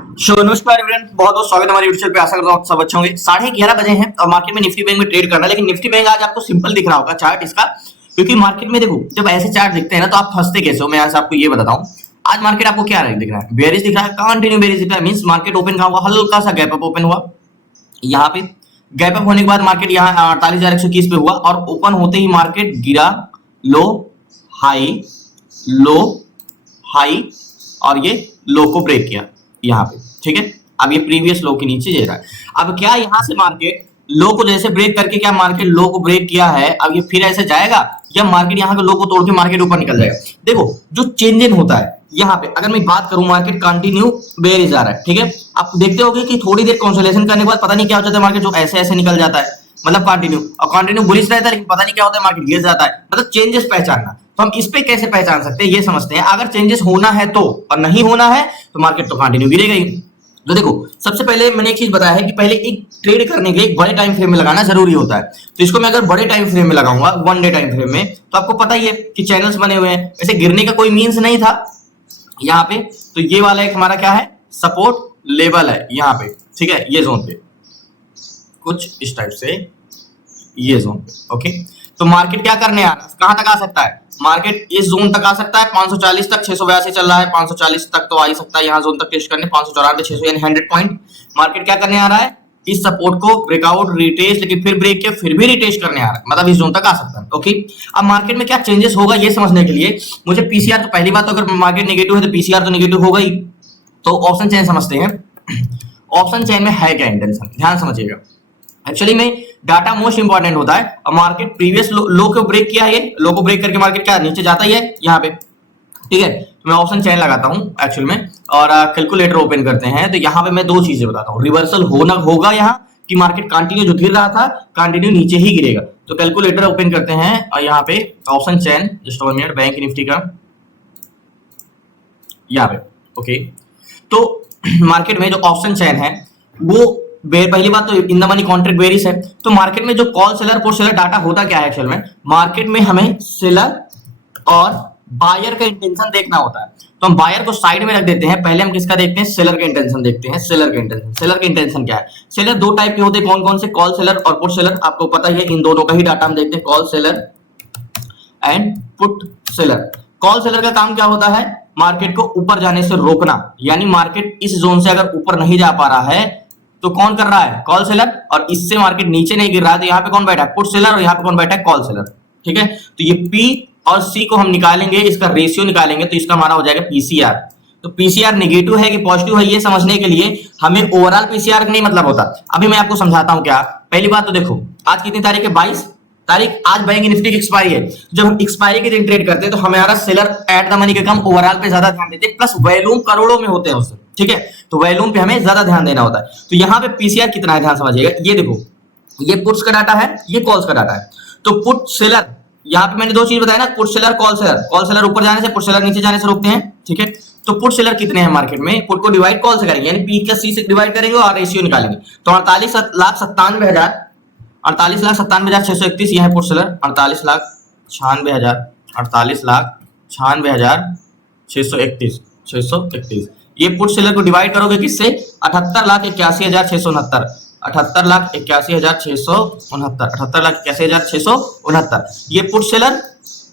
नमस्कार एवरीवन, बहुत बहुत स्वागत है हमारे यूट्यूब पे। आशा करता हूं आप सब अच्छे होंगे। 11:30 बजे हैं और मार्केट में निफ्टी बैंक में ट्रेड करना है, लेकिन निफ्टी बैंक आज आपको सिंपल दिख रहा होगा चार्ट इसका, क्योंकि मार्केट में देखो जब ऐसे चार्ट दिखते हैं ना तो आप फंसते कैसे हो, मैं आज आपको ये बताता हूं। आज मार्केट आपको क्या दिख रहा है? बेयरिश दिख रहा है, कंटिन्यू बेयरिश दिख रहा है। मींस मार्केट ओपन कहां हुआ? हल्का सा गैप अप ओपन हुआ। यहाँ पे गैप अप होने के बाद मार्केट यहाँ 48,121 पे हुआ और ओपन होते ही मार्केट गिरा, लो हाई, लो हाई और ये लो को ब्रेक किया यहाँ पे। ठीक है, अब ये प्रीवियस लो के नीचे जा रहा है। अब क्या यहाँ से मार्केट लो को जैसे ब्रेक करके क्या मार्केट लो को ब्रेक किया है, अब ये फिर ऐसे जाएगा या मार्केट यहाँ के लो को तोड़ के मार्केट ऊपर निकल जाएगा? देखो जो चेंज इन होता है यहाँ पे, अगर मैं बात करूं मार्केट कंटिन्यू बेयरिश जा रहा है। ठीक है, आप देखते होगे कि थोड़ी देर कंसोलिडेशन करने के बाद पता नहीं क्या हो जाता है, मार्केट जो ऐसे ऐसे निकल जाता है, मतलब कंटिन्यू बुलिश रहता है, लेकिन पता नहीं क्या होता है, मार्केट गिर जाता है। मतलब चेंजेस पहचानना, तो हम इस पे कैसे पहचान सकते हैं ये समझते हैं। अगर चेंजेस होना है तो, और नहीं होना है तो मार्केट तो कंटिन्यू गिरेगा ही। तो देखो सबसे पहले मैंने एक चीज बताया है कि पहले एक ट्रेड करने के लिए एक बड़े टाइम फ्रेम में लगाना जरूरी होता है। तो इसको मैं अगर बड़े टाइम फ्रेम में लगाऊंगा, 1 डे टाइम फ्रेम में, तो आपको पता ही है कि चैनल्स बने हुए हैं, वैसे गिरने का कोई मीन्स नहीं था यहाँ पे। तो ये वाला एक हमारा क्या है, सपोर्ट लेवल है यहाँ पे। ठीक है, ये जोन पे कुछ इस टाइप से, ये जोन पे। ओके, तो मार्केट क्या करने आ रहा है, कहां तक आ सकता है? मार्केट इस जोन तक आ सकता है, 540 तक। 682 चल रहा है, 540 तक तो आ ही सकता है, यहाँ जोन तक टेस्ट करने। 594 600 यानी 100 पॉइंट मार्केट क्या करने आ रहा है, इस सपोर्ट को ब्रेकआउट रिटेस्ट, लेकिन फिर ब्रेक किया फिर भी रिटेस्ट करने आ रहा है, मतलब इस जोन तक आ सकता है। ओके, अब मार्केट में क्या चेंजेस होगा ये समझने के लिए मुझे पीसीआर, तो पहली बात तो अगर मार्केट नेगेटिव है तो पीसीआर तो नेगेटिव होगा ही। तो ऑप्शन चेन समझते हैं। ऑप्शन चेन में है क्या इंटेंशन, ध्यान समझिएगा। एक्चुअली में डाटा मोस्ट इंपॉर्टेंट होता है। और मार्केट प्रीवियस लो को ब्रेक किया है, लो को ब्रेक करके मार्केट क्या नीचे जाता ही है यहाँ पे। ठीक है, तो मैं ऑप्शन चेन लगाता हूँ एक्चुअल में, और कैलकुलेटर ओपन करते हैं। तो यहाँ पे मैं दो चीजें बताता हूँ, रिवर्सल होगा यहाँ कि मार्केट कंटिन्यू जो गिर रहा था कंटिन्यू नीचे ही गिरेगा। तो कैलकुलेटर ओपन करते हैं और यहाँ पे option chain, just 1 minute, bank Nifty का यहाँ पे। ओके, तो मार्केट में जो ऑप्शन चेन है वो पहली बात तो इन द मनी कॉन्ट्रैक्ट बेयरिश है। तो मार्केट में जो call seller put seller data होता क्या है एक्चुअल में, मार्केट में हमें सेलर और बायर का इंटेंशन देखना होता है। तो हम बायर को साइड में रख देते हैं, पहले हम किसका देखते हैं, सेलर का इंटेंशन देखते हैं। सेलर का इंटेंशन, सेलर का इंटेंशन क्या है? सेलर दो टाइप के होते हैं, कौन कौन से? कॉल सेलर और पुट सेलर, आपको पता ही है। इन दोनों का ही डाटा हम देखते हैं, call seller and put seller. Call seller का काम क्या होता है, मार्केट को ऊपर जाने से रोकना, यानी मार्केट इस जोन से अगर ऊपर नहीं जा पा रहा है तो कौन कर रहा है, कॉल सेलर, और इससे मार्केट नीचे नहीं गिर रहा है तो यहाँ पे कौन बैठा है, पुट सेलर, और यहाँ पे कौन बैठा है, कॉल सेलर। ठीक है, तो ये पी और सी को हम निकालेंगे, इसका रेशियो निकालेंगे, तो इसका हमारा हो जाएगा पीसीआर। तो पीसीआर नेगेटिव है कि पॉजिटिव है ये समझने के लिए हमें ओवरऑल पीसीआर नहीं मतलब होता। अभी मैं आपको समझाता हूं क्या। पहली बात तो देखो, आज कितनी तारीख है, 22 तारीख। आज बैंक निफ्टी की एक्सपायरी है। जब हम एक्सपायरी के दिन ट्रेड करते हैं तो हमारा सेलर एट द मनी के कम ओवरऑल पे ज्यादा ध्यान देते हैं, प्लस वॉल्यूम करोड़ों में होते हैं उससे। ठीक है, तो वॉल्यूम पे हमें ज्यादा ध्यान देना होता है। तो यहाँ पे पीसीआर कितना है ध्यान समझिएगा। ये देखो, ये पुट्स का डाटा है, ये कॉल्स का डाटा है। तो पुट सेलर, यहाँ पे मैंने दो चीज बताया ना, put seller call seller. Call seller ऊपर जाने से, पुट सेलर नीचे जाने से रोकते हैं। ठीक है, तो पुट सेलर कितने हैं मार्केट में, पुट को डिवाइड कॉल से करेंगे, यानी पी का सी से डिवाइड करेंगे और रेशियो निकालेंगे। तो 48,97,631 यह है पुट सेलर। 48,96,631 ये पुट सेलर को डिवाइड करोगे किससे, 78,81,669, 78,81,669, 78,81,669, ये पुट सेलर,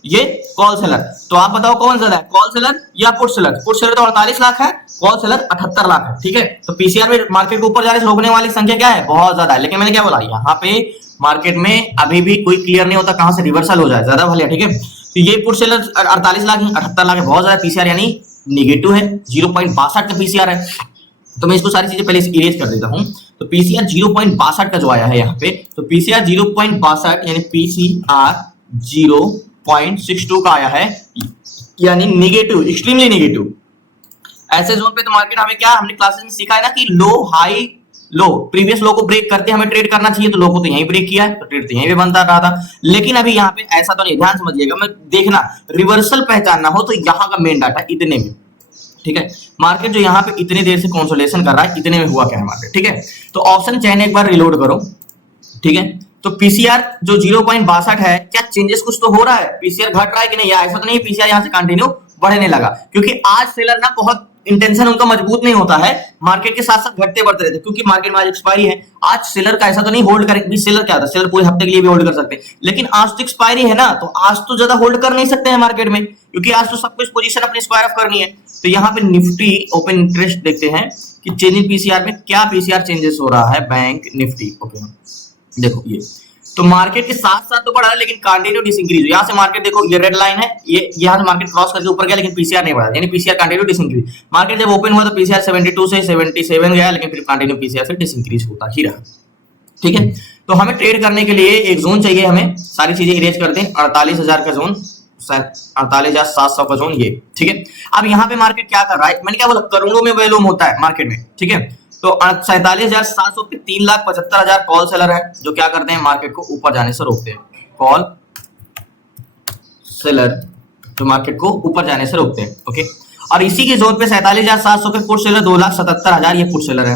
ये कॉल सेलर। तो आप बताओ कौन ज्यादा है, कॉल सेलर या पुट सेलर? पुट सेलर तो 48 लाख है, कॉल सेलर 78 लाख है। ठीक है, तो पीसीआर में मार्केट को ऊपर जाने से रोकने वाली संख्या क्या है, बहुत ज्यादा है। लेकिन मैंने क्या बोला, यहाँ पे मार्केट में अभी भी कोई क्लियर नहीं होता कहां से रिवर्सल हो जाए, ज्यादा भले। ठीक है, तो ये पुट सेलर 48 लाख 78 लाख है, बहुत ज्यादा पीसीआर, यानी निगेटिव है, 0.62 का पीसीआर है। तो मैं इसको सारी चीजें पहले इरेज कर देता हूं। तो पीसीआर 0.62 का जो आया है यहाँ पे, तो पीसीआर 0.62 यानी पीसीआर 0.62 का आया है, यानी नेगेटिव, एक्सट्रीमली नेगेटिव। ऐसे जोन पे तो मार्केट हमें क्या, हमने क्लासेस में सीखा है ना कि लो हाई लो, प्रीवियस लो को ब्रेक करते हमें ट्रेड करना चाहिए। तो लो को तो यहीं ब्रेक किया है, तो ट्रेड तो यहीं पे बनता रहा था। लेकिन अभी यहाँ पे ऐसा तो नहीं, ध्यान समझिएगा। मैं देखना, रिवर्सल पहचानना हो तो यहाँ का मेन डाटा इतने में। ठीक है, मार्केट जो यहाँ पे इतनी देर से कंसोलिडेशन कर रहा है, इतने में हुआ क्या है मार्केट। ठीक है, तो ऑप्शन चेन एक बार रिलोड करो। ठीक है, तो पीसीआर जो 0.62 है, क्या चेंजेस कुछ तो हो रहा है, पीसीआर घट रहा है कि नहीं? ऐसा तो नहीं पीसीआर यहाँ से कंटिन्यू बढ़ने लगा, क्योंकि आज सेलर ना बहुत इंटेंशन उनका मजबूत नहीं होता है, मार्केट के साथ साथ घटते बढ़ते रहते, क्योंकि मार्केट में आज एक्सपायरी है। आज सेलर का ऐसा तो नहीं होल्ड करेंगे, सेलर क्या होता है, सेलर पूरे हफ्ते के लिए भी होल्ड कर सकते हैं, लेकिन आज तो एक्सपायरी है ना, तो आज तो ज्यादा होल्ड कर नहीं सकते हैं मार्केट में, क्योंकि आज तो सब कुछ पोजीशन अपनी स्क्वायर ऑफ करनी है। तो यहाँ पे निफ्टी ओपन इंटरेस्ट देखते हैं कि चेंज इन पीसीआर में क्या पीसीआर चेंजेस हो रहा है बैंक निफ्टी। ओके देखो ये तो मार्केट के साथ साथ तो बढ़ा है, लेकिन कंटिन्यू डिसइंक्रीज। यहाँ से मार्केट देखो, ये रेड लाइन है, ये यहाँ से मार्केट क्रॉस करके ऊपर गया, लेकिन पीसीआर नहीं बढ़ा, यानी पीसीआर कंटिन्यू डिसइंक्रीज। मार्केट जब ओपन हुआ तो पीसीआर 72 से 77 गया, लेकिन फिर कंटिन्यू पीसीआर फिर डिसइंक्रीज होता ही रहा। ठीक है, तो हमें ट्रेड करने के लिए एक जोन चाहिए, हमें सारी चीजें इरेज करते हैं। 48,000 का जोन, 48,700 का जोन, ये ठीक है। अब यहाँ पे मार्केट क्या कर रहा है, मैंने क्या बोला, करोड़ों में वैल्यूम होता है मार्केट में। ठीक है, तो 47,700 पे 3,75,000 कॉल सेलर है, जो क्या करते हैं, मार्केट को ऊपर जाने से रोकते हैं। कॉल सेलर जो मार्केट को ऊपर जाने से रोकते हैं। ओके, और इसी के जोन पे 47,700 पे पुट सेलर 2,77,000 ये पुट सेलर है,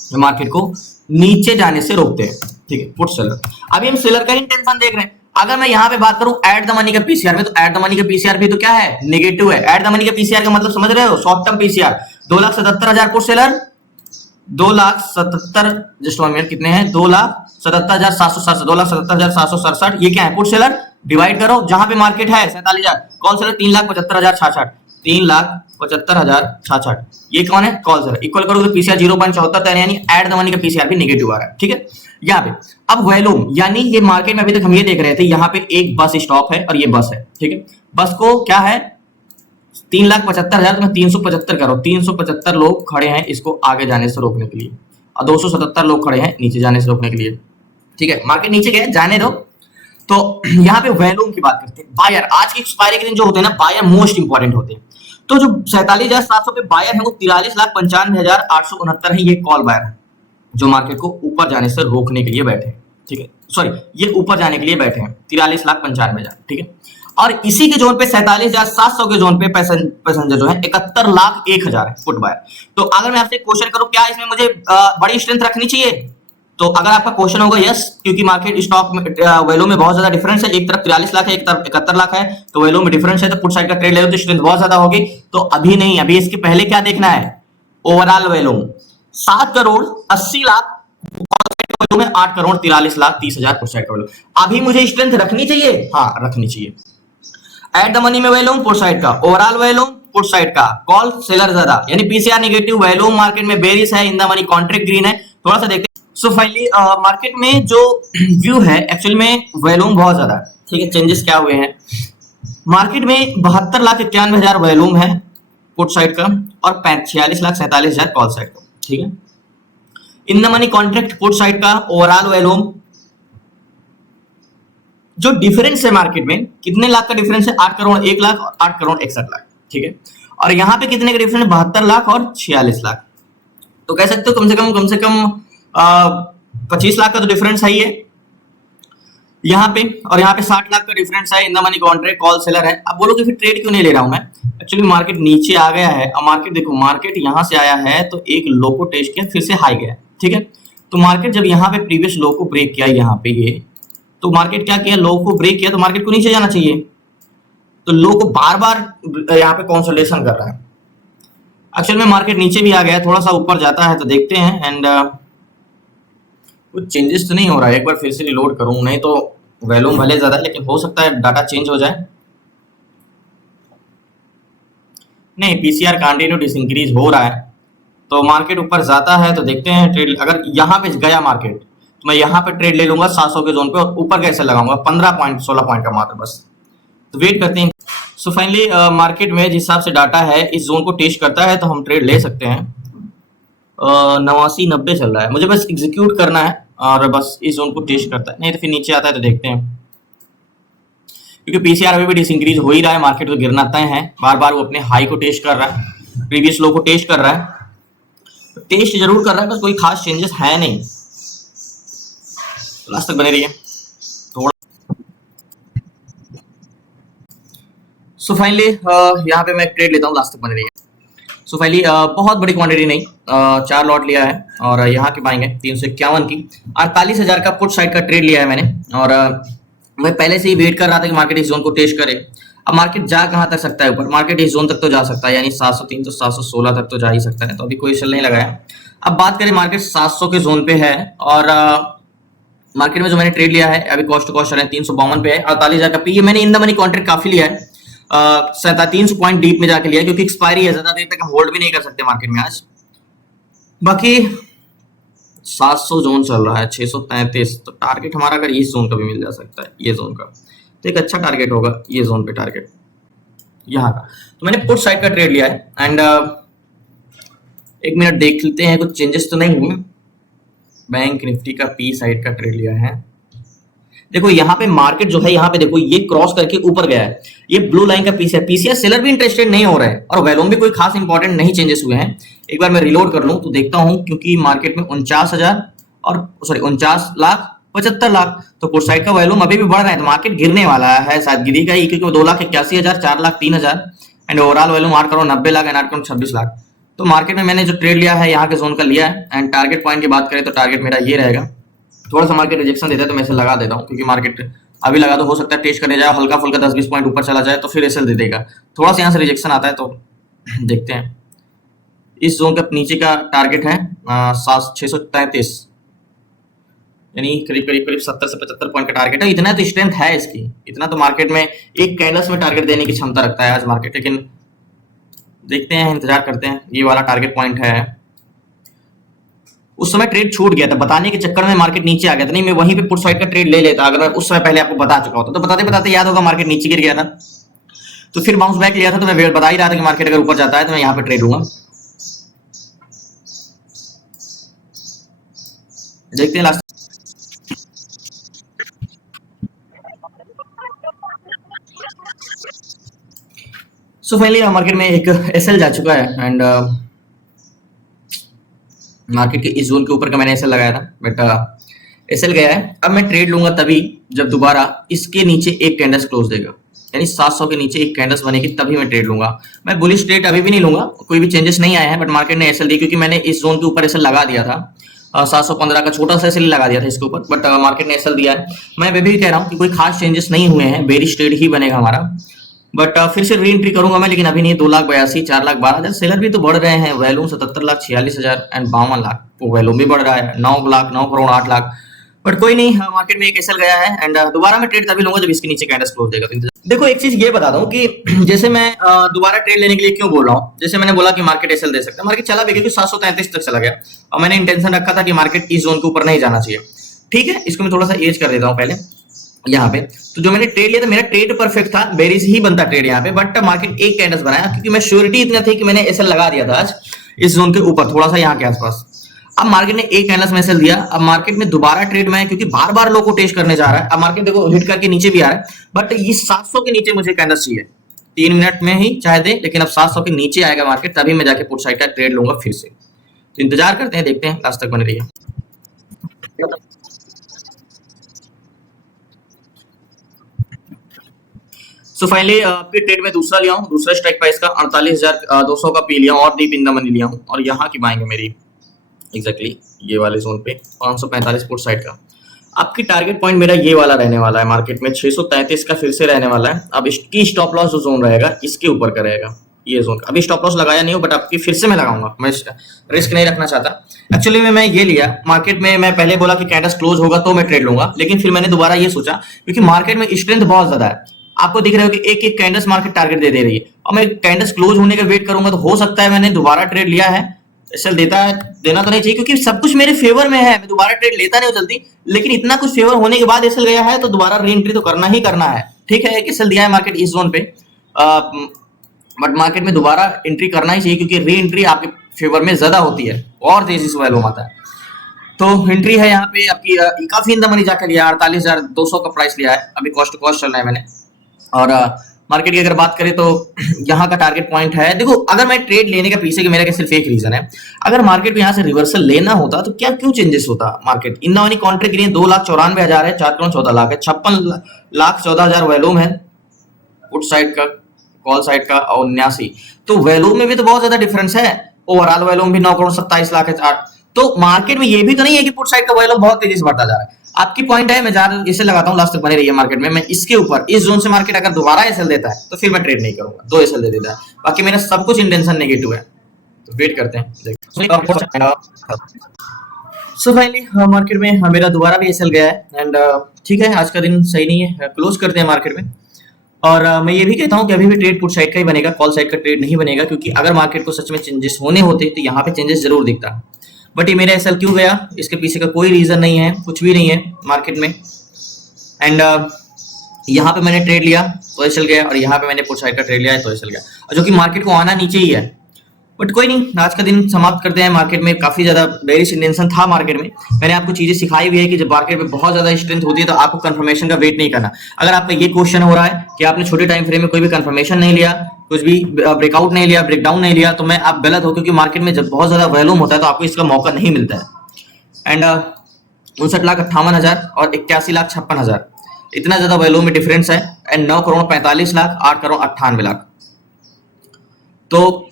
जो मार्केट को नीचे जाने से रोकते हैं। ठीक है, पुट सेलर। अभी हम सेलर का ही टेंशन देख रहे हैं। अगर मैं यहाँ पे बात करूं एट द मनी का पीसीआर में, तो एट द मनी का पीसीआर भी तो क्या है, नेगेटिव है। एट द मनी का पीसीआर का मतलब समझ रहे हो, short term PCR 2,77,000 put seller, 2,77,000 just 1 minute कितने हैं, 2,77,767, 2,77,767 ये क्या है, पुट सेलर। डिवाइड करो, जहां पे मार्केट है 47,000, कॉल सेलर 3,75,066, 3,75,066 ये कौन है, कॉल सेलर। इक्वल करो तो पीसीआर 0.74 यानी एट द मनी का पीसीआर भी नेगेटिव आ रहा है। ठीक है, यहाँ पे अब वैल्यूम, यानी ये मार्केट में अभी तक हम ये देख रहे थे, यहाँ पे एक बस स्टॉप है और ये बस है। ठीक है, बस को क्या है 3,75,000, तो मैं 375 करो, 375 लोग खड़े हैं इसको आगे जाने से रोकने के लिए, और 277 लोग खड़े हैं नीचे जाने से रोकने के लिए। ठीक है, मार्केट नीचे गया, जाने दो। तो यहाँ पे वैल्यूम की बात करते हैं। बायर, आज की एक्सपायरी के दिन जो होते हैं ना, बायर मोस्ट इंपॉर्टेंट होते हैं। तो जो 47,700 पे बायर है वो 43,95,869 है, ये कॉल बायर है, जो मार्केट को ऊपर जाने से रोकने के लिए बैठे हैं। ठीक है, सॉरी ये ऊपर जाने के लिए बैठे हैं 43,95,000। ठीक है, और इसी के जोन पे 47,700 के जोन पे पैसेंजर जो है 71,01,000 है, फुट बायर। तो अगर मैं आपसे क्वेश्चन करूं क्या इसमें मुझे बड़ी स्ट्रेंथ रखनी चाहिए, तो अगर आपका क्वेश्चन होगा यस, क्योंकि मार्केट स्टॉक में वैल्यू में बहुत ज्यादा डिफरेंस है, एक तरफ 43 लाख है, एक तरफ 71 लाख है, तो वैल्यू में डिफरेंस है, तो पुट साइड का ट्रेड ले लो तो स्ट्रेंथ बहुत ज्यादा होगी। तो अभी नहीं, अभी इसके पहले क्या देखना है, ओवरऑल वैल्यू 7,80,00,000 में 8,43,30,000 पुट साइड का वैल्यू। अभी मुझे स्ट्रेंथ रखनी चाहिए, हाँ रखनी चाहिए। एट द मनी में वैल्यूम पुट साइड का, ओवरऑल वैल्यूम पुट साइड का, कॉल सेलर ज्यादा, यानी पीसीआर नेगेटिव, वैल्यूम मार्केट में बेरिश है, इन द मनी कॉन्ट्रैक्ट ग्रीन है। थोड़ा सा देखते हैं। सो फाइनली मार्केट में जो व्यू है एक्चुअल में वैल्यूम बहुत ज्यादा है। ठीक है, चेंजेस क्या हुए हैं, मार्केट में 72,91,000 वैल्यूम है पुट साइड का, और 46,47,000 कॉल साइड का। ठीक है, इन the money contract put side का ओवरऑल वैल्यूम, जो डिफरेंस है मार्केट में कितने लाख का डिफरेंस है, 8 करोड़ 1 लाख और 8 करोड़ 61 लाख। ठीक है, और यहाँ पे कितने का डिफरेंस, 72 लाख और 46 लाख। तो कह सकते हो कम से कम 25 लाख का तो डिफरेंस है ही है यहाँ पे, और यहाँ पे 60 लाख का डिफरेंस है। इन the money contract call seller है। अब बोलोगे फिर ट्रेड क्यों नहीं ले रहा हूं मैं, एक्चुअली मार्केट नीचे आ गया है। अब मार्केट देखो, मार्केट यहाँ से आया है तो एक लो को टेस्ट किया, फिर से हाई गया। ठीक है, तो मार्केट जब यहाँ पे प्रीवियस लो को ब्रेक किया, यहाँ पे ये, तो मार्केट क्या किया, लो को ब्रेक किया, तो मार्केट को नीचे जाना चाहिए। तो लो को बार बार यहाँ पे कंसोलिडेशन कर रहा है। एक्चुअल में मार्केट नीचे भी आ गया है, थोड़ा सा ऊपर जाता है तो देखते हैं। एंड कुछ चेंजेस तो नहीं हो रहा है, एक बार फिर से रिलोड करूं, नहीं तो वैल्यूम भले ज्यादा है लेकिन हो सकता है डाटा चेंज हो जाए। नहीं, पीसीआर कंटिन्यू डिसइंक्रीज हो रहा है, तो मार्केट ऊपर जाता है तो देखते हैं ट्रेड। अगर यहाँ पे गया मार्केट तो मैं यहाँ पे ट्रेड ले लूंगा 700 के जोन पे, और ऊपर कैसे लगाऊंगा 15 पॉइंट 16 पॉइंट का मात्र बस। तो वेट करते हैं। सो फाइनली मार्केट में जिस हिसाब से डाटा है इस जोन को टेस्ट करता है तो हम ट्रेड ले सकते हैं। 89-90 चल रहा है, मुझे बस एग्जीक्यूट करना है और बस इस जोन को टेस्ट करता है, नहीं तो फिर नीचे आता है तो देखते हैं। क्योंकि पीसीआर अभी भी डिसइंक्रीज हो ही रहा है, मार्केट तो गिरना तय है, बार बार वो अपने हाई को टेस्ट कर रहा है, प्रीवियस लो को टेस्ट कर रहा है, टेस्ट जरूर कर रहा है, बस कोई खास चेंजेस है नहीं। लास्ट तक बने रहिए थोड़ा। सो फाइनली यहाँ पे मैं ट्रेड लेता हूँ, लास्ट तक बने रहिए। सो फाइनली बहुत बड़ी क्वांटिटी नहीं, 4 लॉट लिया है, और यहाँ के पाएंगे 351 की 48,000 का पुट साइड का ट्रेड लिया है मैंने। और मैं पहले से ही वेट कर रहा था कि मार्केट इस जोन को टेस्ट करे। अब मार्केट जा कहाँ तक सकता है ऊपर, मार्केट इस जोन तक तो जा सकता है, यानी 703 तो 716 तक तो जा ही सकता है, तो अभी कोई सेल नहीं लगाया। अब बात करें मार्केट 700 के जोन पे है, और मार्केट में जो मैंने ट्रेड लिया है अभी कॉस्ट टू कॉस्ट 352 पे है, 48,000 का पी। ये मैंने इन द मनी कॉन्ट्रैक्ट काफी लिया है, 300 पॉइंट डीप में जाके लिया, क्योंकि एक्सपायरी है, ज्यादा देर तक होल्ड भी नहीं कर सकते मार्केट में आज। बाकी 700 जोन चल रहा है, 633, तो टारगेट हमारा अगर इस जोन का भी मिल जा सकता है, ये जोन का, तो एक अच्छा टारगेट होगा ये जोन पे टारगेट यहाँ का। तो मैंने पुट साइड का ट्रेड लिया है, एंड एक मिनट देख लेते हैं कुछ चेंजेस तो नहीं हुए। बैंक निफ्टी का पी साइड का ट्रेड लिया है। देखो यहाँ पे मार्केट जो है, यहाँ पे देखो ये क्रॉस करके ऊपर गया है, ये ब्लू लाइन का पीस है, पीसीआर सेलर भी इंटरेस्टेड नहीं हो रहा है, और वैल्यूम भी कोई खास इंपॉर्टेंट नहीं चेंजेस हुए हैं। एक बार मैं रिलोड कर लूं तो देखता हूं, क्योंकि मार्केट में 49,000 और 49,75,00,000, तो पुट साइड का वैल्यूम अभी भी बढ़ रहा है, तो मार्केट गिरने वाला है, शायद गिरी का ही, क्योंकि 2,81,000, 4,03,000 एंड ओवरऑल वैल्यूम 8,90,00,000 एंड 8,26,00,000। तो मार्केट में मैंने जो ट्रेड लिया है यहाँ के जोन का लिया है, एंड टारगेट पॉइंट की बात करें तो टारगेट मेरा ये रहेगा। थोड़ा सा मार्केट रिजेक्शन देता है तो मैं इसे लगा देता हूँ, क्योंकि मार्केट अभी लगा तो हो सकता है टेस्ट करने जाए, हल्का फुल्का 10-20 पॉइंट ऊपर चला जाए तो फिर एसएल दे देगा। थोड़ा सा यहाँ से रिजेक्शन आता है तो देखते हैं। इस जोन का नीचे का टारगेट है 633, यानी करीब करीब करीब 70 से 75 पॉइंट का टारगेट है। इतना तो स्ट्रेंथ है इसकी, इतना तो मार्केट में एक कैंडल्स में टारगेट देने की क्षमता रखता है आज मार्केट, लेकिन देखते हैं, इंतजार करते हैं। ये वाला टारगेट पॉइंट है, उस समय ट्रेड छूट गया था, बताने के चक्कर में मार्केट नीचे आ गया था, नहीं मैं वहीं पे पुट साइड का ट्रेड ले लेता अगर मैं उस समय पहले आपको बता चुका होता। तो बताते बताते याद होगा मार्केट नीचे गिर गया था, तो फिर बाउंस बैक लिया था, तो मैं बता ही रहा था कि मार्केट अगर ऊपर जाता है तो मैं यहाँ पे ट्रेड लूंगा। देखते हैं लास्ट। सो फाइनली मार्केट में एक एसएल जा चुका है, एंड मार्केट के इस जोन के ऊपर का मैंने एसएल लगाया था, बट एसएल गया है। अब मैं ट्रेड लूंगा तभी जब दोबारा इसके नीचे एक कैंडल्स क्लोज देगा, यानी 700 के नीचे एक कैंडल्स बनेगी तभी मैं ट्रेड लूंगा। मैं बुलिश ट्रेड अभी भी नहीं लूंगा, कोई भी चेंजेस नहीं आए हैं, बट मार्केट ने एसएल दिया, क्योंकि मैंने इस जोन के ऊपर एसएल लगा दिया था, 715 का छोटा सा एसएल लगा दिया था इसके ऊपर, बट मार्केट ने एसएल दिया है। मैं भी कह रहा हूँ कि कोई खास चेंजेस नहीं हुए हैं, बेरिश ट्रेड ही बनेगा हमारा, बट फिर से री एंट्री करूंगा मैं, लेकिन अभी नहीं। 2,82,000, 4,12,000, सेलर भी तो बढ़ रहे हैं, वैल्यूम 77,46,000 एंड 52,00,000, वो वैल्यूम भी बढ़ रहा है, 9 लाख 9 करोड़ 8 लाख, बट कोई नहीं। मार्केट में एक एसएल गया है, एंड दोबारा मैं ट्रेड तभी लूंगा जब इसके नीचे कैंडल्स क्लोज देगा। देखो एक चीज ये बता दूं कि जैसे मैं दोबारा ट्रेड लेने के लिए क्यों बोल रहा हूँ, जैसे मैंने बोला कि मार्केट एसएल दे सकता है, मार्केट चला भी क्योंकि 733 तक चला गया, और मैंने इंटेंशन रखा था कि मार्केट इस जोन के ऊपर नहीं जाना चाहिए। ठीक है, इसको मैं थोड़ा सा एज कर देता हूँ पहले यहाँ पे। तो जो मैंने ट्रेड लिया था, मेरा ट्रेड परफेक्ट था, बेरिस ही बनता ट्रेड यहाँ पे, बट मार्केट एक कैंडल्स बनाया, क्योंकि मैं श्योरिटी इतना थी कि मैंने एसएल लगा दिया था आज इस जोन के ऊपर, थोड़ा सा यहाँ के आसपास। अब मार्केट ने एक कैंडल्स में एसएल दिया, अब मार्केट में दोबारा ट्रेड में है, क्योंकि बार बार लो को टेस्ट करने जा रहा है। अब मार्केट देखो हिट करके नीचे भी आ रहा है, बट ये 700 के नीचे मुझे कैंडल्स चाहिए, 3 मिनट में ही चाहे दे, लेकिन अब 700 के नीचे आएगा मार्केट, तभी मैं जाके पुट साइड का ट्रेड लूंगा फिर से। तो इंतजार करते हैं, देखते हैं, लास्ट तक बने रहिए। सो फाइनली आपके ट्रेड में दूसरा लिया हूँ, दूसरा स्ट्राइक प्राइस का 48,200 का पी लिया हूँ, और डीप इन द मनी लिया हूँ, और यहाँ की बाइंग है मेरी एग्जैक्टली ये वाले जोन पे 545 पुट साइड का। आपकी टारगेट पॉइंट मेरा ये वाला रहने वाला है, मार्केट में 633 का फिर से रहने वाला है। अब इसकी स्टॉप लॉस जो जोन रहेगा इसके ऊपर का रहेगा ये जोन। अभी स्टॉप लॉस लगाया नहीं हो, बट आपकी फिर से मैं लगाऊंगा, मैं रिस्क नहीं रखना चाहता। एक्चुअली में मैं ये लिया मार्केट में, मैं पहले बोला कि कैंडल्स क्लोज होगा तो मैं ट्रेड लूंगा, लेकिन फिर मैंने दोबारा ये सोचा, क्योंकि मार्केट में स्ट्रेंथ बहुत ज्यादा है, आपको दिख रहा है कि एक एक कैंडल्स मार्केट टारगेट दे रही है, और मैं कैंडल्स क्लोज होने का वेट करूंगा, तो हो सकता है मैंने दोबारा ट्रेड लिया है, एसएल देना तो नहीं चाहिए, क्योंकि सब कुछ मेरे फेवर में है, मैं दोबारा ट्रेड लेता नहीं जल्दी, लेकिन इतना कुछ फेवर होने के बाद एसएल गया है तो दोबारा री एंट्री तो करना ही करना है। ठीक है, एसएल दिया है मार्केट इस जोन पे, बट मार्केट में दोबारा एंट्री करना ही चाहिए, क्योंकि री एंट्री आपके फेवर में ज्यादा होती है और तेजी से वैल्यूम आता है। तो एंट्री है यहाँ पे आपकी, काफी इन द मनी जाकर लिया, 48,200 का प्राइस लिया है, अभी कॉस्ट टू कॉस्ट चल रहा है मैंने। और मार्केट की अगर बात करें तो यहाँ का टारगेट पॉइंट है, देखो अगर मैं ट्रेड लेने का पीछे मेरा क्या सिर्फ एक रीजन है, अगर मार्केट को यहाँ से रिवर्सल लेना होता तो क्या क्यों चेंजेस होता। Market in the money contract गिरी 2,94,000 है, 4 करोड़ 14 लाख है, 56,14,000 वैल्यूम है पुट साइड का, कॉल साइड का 79, तो वैल्यूम में भी तो बहुत ज्यादा डिफरेंस है। ओवरऑल वैल्यूम भी 9 करोड़ 27 लाख है। तो मार्केट में ये भी तो नहीं है कि पुट साइड का वैल्यूम बहुत तेजी से बढ़ता जा रहा है। आपकी पॉइंट है, मैं ज्यादा इसे लगाता हूँ लास्ट तक बने रही है मार्केट में। मैं इसके ऊपर इस जोन से मार्केट अगर दोबारा एसएल देता है तो फिर मैं ट्रेड नहीं करूंगा, 2 एसएल दे देता है, बाकी मेरा सब कुछ इंटेंशन नेगेटिव है। तो वेट करते हैं, सो फाइनली मार्केट में मेरा दोबारा भी एसएल गया है एंड ठीक है, आज का दिन सही नहीं है, क्लोज करते हैं मार्केट में। और मैं ये भी कहता हूँ कि अभी भी ट्रेड पुट साइड का ही बनेगा, कॉल साइड का ट्रेड नहीं बनेगा, क्योंकि अगर मार्केट को सच में चेंजेस होने होते तो यहाँ पे चेंजेस जरूर दिखता। बट ये मेरा एसएल क्यों गया, इसके पीछे का कोई रीजन नहीं है, कुछ भी नहीं है मार्केट में। एंड यहाँ पे मैंने ट्रेड लिया तो एसएल गया, और यहाँ पे मैंने पुट साइड का ट्रेड लिया है तो एसएल गया, और जो कि मार्केट को आना नीचे ही है। बट कोई नहीं, आज का दिन समाप्त करते हैं। मार्केट में काफी ज्यादा बेरिश इंटेंशन था मार्केट में। मैंने आपको चीजें सिखाई भी है कि जब मार्केट में बहुत ज्यादा स्ट्रेंथ होती है तो आपको कंफर्मेशन का वेट नहीं करना। अगर आपका ये क्वेश्चन हो रहा है कि आपने छोटे टाइम फ्रेम में कोई भी कंफर्मेशन नहीं लिया, कुछ भी ब्रेकआउट नहीं लिया, ब्रेकडाउन नहीं लिया, तो मैं आप गलत हो, क्योंकि मार्केट में जब बहुत ज्यादा वॉल्यूम होता है तो आपको इसका मौका नहीं मिलता है। एंड 59,58,000 और 81,56,000 इतना ज्यादा वॉल्यूम में डिफरेंस है। एंड 9,45,00,000, 8,98,00,000, तो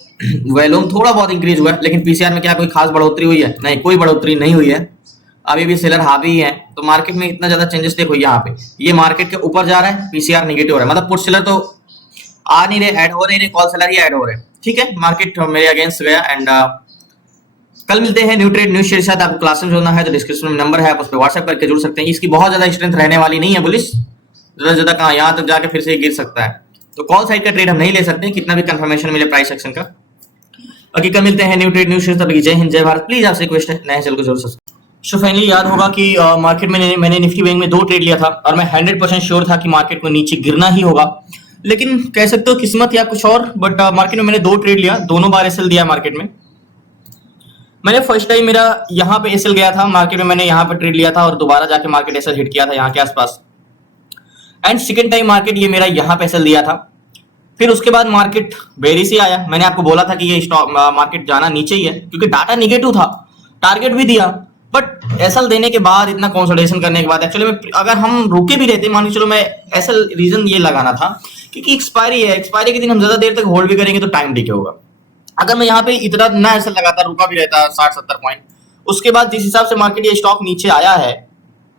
वॉल्यूम थोड़ा बहुत इंक्रीज हुआ है, लेकिन पीसीआर में क्या कोई खास बढ़ोतरी हुई है? नहीं, कोई बढ़ोतरी नहीं हुई है, अभी भी सेलर हावी है। तो मार्केट में इतना ज्यादा चेंजेस देखो, यहाँ पे ये मार्केट के ऊपर जा रहा है, पीसीआर नेगेटिव हो रहा है, मतलब पुट सेलर तो आ नहीं रहे, ऐड हो नहीं रहे, कॉल सेलर ही ऐड हो रहे हैं। ठीक है, मार्केट मेरे अगेंस्ट गया। एंड कल मिलते हैं न्यू ट्रेड न्यू शेयर के साथ। आपको क्लास में जोड़ना है तो डिस्क्रिप्शन में नंबर है, आप उस पर व्हाट्सएप करके जुड़ सकते हैं। इसकी बहुत ज्यादा स्ट्रेंथ रहने वाली नहीं है, बुलिश ज्यादा कहाँ, यहाँ तक जाके फिर से गिर सकता है। तो कॉल साइड का ट्रेड हम नहीं ले सकते, कितना भी कंफर्मेशन मिले प्राइस एक्शन का। बाकी कल मिलते हैं न्यू ट्रेड न्यू शेयर, तभी जय हिंद जय भारत। प्लीज आपसे रिक्वेस्ट है, नए चैनल को जरूर सब्सक्राइब। सो फाइनली याद होगा कि मार्केट में मैंने निफ्टी बैंक में 2 ट्रेड लिया था, और मैं 100% श्योर था कि मार्केट को नीचे गिरना ही होगा, लेकिन कह सकते हो किस्मत या कुछ और। बट मार्केट में मैंने 2 ट्रेड लिया, दोनों बार एसएल दिया मार्केट में। मैंने फर्स्ट टाइम मेरा यहाँ पे एसएल गया था मार्केट में, मैंने यहाँ पे ट्रेड लिया था और दोबारा जाके मार्केट एसएल हिट किया था यहाँ के आसपास। एंड सेकंड टाइम मार्केट ये मेरा यहाँ पे एसएल दिया था। फिर उसके बाद मार्केट बेरिश ही आया। मैंने आपको बोला था कि ये स्टॉक मार्केट जाना नीचे ही है, क्योंकि डाटा निगेटिव था, टारगेट भी दिया। बट एसएल देने के बाद, इतना कंसोलिडेशन करने के बाद, एक्चुअली में अगर हम रुके भी रहते, मान के चलो, मैं एसएल रीजन ये लगाना था क्योंकि एक्सपायरी है, एक्सपायरी के दिन हम ज्यादा देर तक होल्ड भी करेंगे तो टाइम डिके होगा। अगर मैं यहाँ पे इतना ना एसएल लगाता, रुका भी रहता 60-70 पॉइंट, उसके बाद जिस हिसाब से मार्केट ये स्टॉक नीचे आया है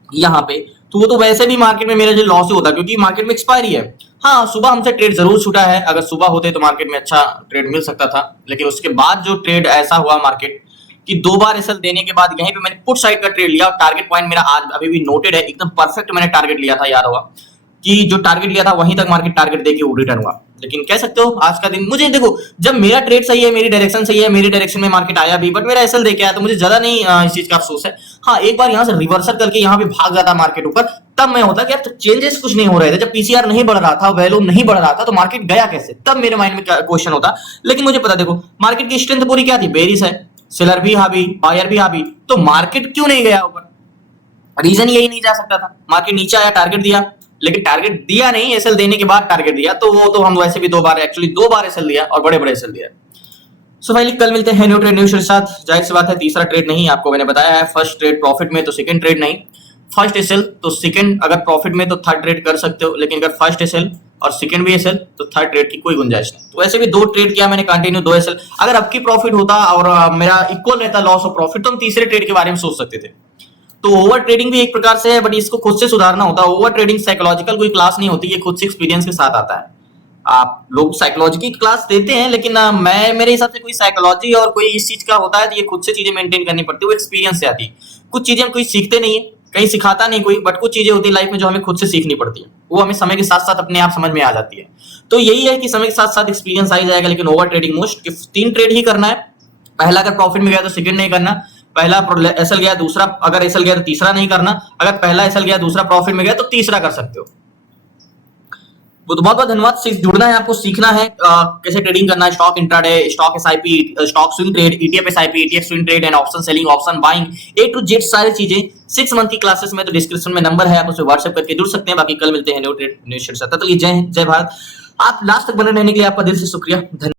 यहाँ पे, तो वो तो वैसे भी मार्केट में मेरा जो लॉस ही होता, क्योंकि मार्केट में एक्सपायरी है। हाँ, सुबह हमसे ट्रेड जरूर छूटा है, अगर सुबह होते तो मार्केट में अच्छा ट्रेड मिल सकता था, लेकिन उसके बाद जो ट्रेड ऐसा हुआ मार्केट कि 2 बार एसएल देने के बाद यहीं पे मैंने पुट साइड का ट्रेड लिया, और टारगेट पॉइंट मेरा आज अभी भी नोटेड है, एकदम परफेक्ट मैंने टारगेट लिया था। याद होगा कि जो टारगेट लिया था वहीं तक मार्केट टारगेट देके रिटर्न हुआ। लेकिन कह सकते हो आज का दिन, मुझे देखो, जब मेरा ट्रेड सही है, मेरी डायरेक्शन सही है, मेरी डायरेक्शन में मार्केट आया भी, बट मेरा एसएल देके आया, तो मुझे ज्यादा नहीं इस चीज का अफसोस है। हाँ, एक बार यहाँ से रिवर्सल करके यहाँ पे भाग जाता मार्केट ऊपर, तब मैं होता कि यार चेंजेस कुछ नहीं हो रहे थे, जब पीसीआर नहीं बढ़ रहा था, वैल्यूम नहीं बढ़ रहा था, तो मार्केट गया कैसे, तब मेरे माइंड में क्वेश्चन होता। लेकिन मुझे पता, देखो मार्केट की स्ट्रेंथ पूरी क्या थी, बेरिश है, सेलर भी हावी, बायर भी हावी, तो मार्केट क्यों नहीं गया ऊपर? रीजन यही नहीं जा सकता था। मार्केट नीचे आया, टारगेट दिया, लेकिन टारगेट दिया नहीं, एसएल देने के बाद टारगेट दिया, तो वो तो हम वैसे भी 2 बार, एक्चुअली 2 बार एसएल दिया, और बड़े बड़े एसएल दिया। सो फाइनली कल मिलते हैं न्यू ट्रेड न्यू शेयर के साथ। जाहिर सी बात है, तीसरा ट्रेड नहीं, आपको मैंने बताया है, फर्स्ट ट्रेड प्रॉफिट में तो सेकंड ट्रेड नहीं, फर्स्ट एसएल तो सेकंड, अगर प्रॉफिट में तो थर्ड ट्रेड कर सकते हो, लेकिन अगर फर्स्ट एसएल और सेकंड भी एसएल तो थर्ड ट्रेड की कोई गुंजाइश नहीं। तो वैसे भी 2 ट्रेड किया मैंने कंटिन्यू, 2 एसएल। अगर अब की प्रॉफिट होता और मेरा इक्वल रहता लॉस और प्रॉफिट, तो हम तीसरे ट्रेड के बारे में सोच सकते थे। तो ओवर ट्रेडिंग भी एक प्रकार से है, बट इसको खुद से सुधारना होता है। ओवर ट्रेडिंग साइकोलॉजिकल कोई क्लास नहीं होती, ये खुद से एक्सपीरियंस के साथ आता है। आप लोग साइकोलॉजी की क्लास देते हैं, लेकिन मैं, मेरे हिसाब से कोई साइकोलॉजी और कोई इस चीज का होता है तो ये खुद से चीजें मेंटेन करनी पड़ती है, वो एक्सपीरियंस से आती है। कुछ चीजें हम कोई सीखते नहीं है, कहीं सिखाता नहीं कोई, बट कुछ चीजें होती है लाइफ में जो हमें खुद से सीखनी पड़ती है, वो हमें समय के साथ साथ अपने आप समझ में आ जाती है। तो यही है कि समय के साथ साथ एक्सपीरियंस आ ही जाएगा। लेकिन ओवर ट्रेडिंग मोस्ट 3 ट्रेड ही करना है। पहला अगर प्रॉफिट में गया तो सेकंड नहीं करना, पहला एसएल गया, दूसरा अगर एसएल गया तो तीसरा नहीं करना, अगर पहला एसएल गया दूसरा प्रॉफिट में गया तो तीसरा कर सकते हो। तो बहुत बहुत धन्यवाद। जुड़ना है आपको, सीखना है कैसे ट्रेडिंग करना है, stock intraday, stock SIP, stock swing trade, ETF SIP, ETF swing trade and option selling, option buying, A to Z सारी चीजें 6 मंथ की क्लासेस में, तो डिस्क्रिप्शन में नंबर है, आप उसे व्हाट्सएप करके जुड़ सकते हैं। बाकी कल मिलते हैं न्यू ट्रेड न्यू शेयर। तो ये जय हिंद जय भारत। आप लास्ट तक बने रहने के लिए आपका दिल से शुक्रिया, धन्यवाद।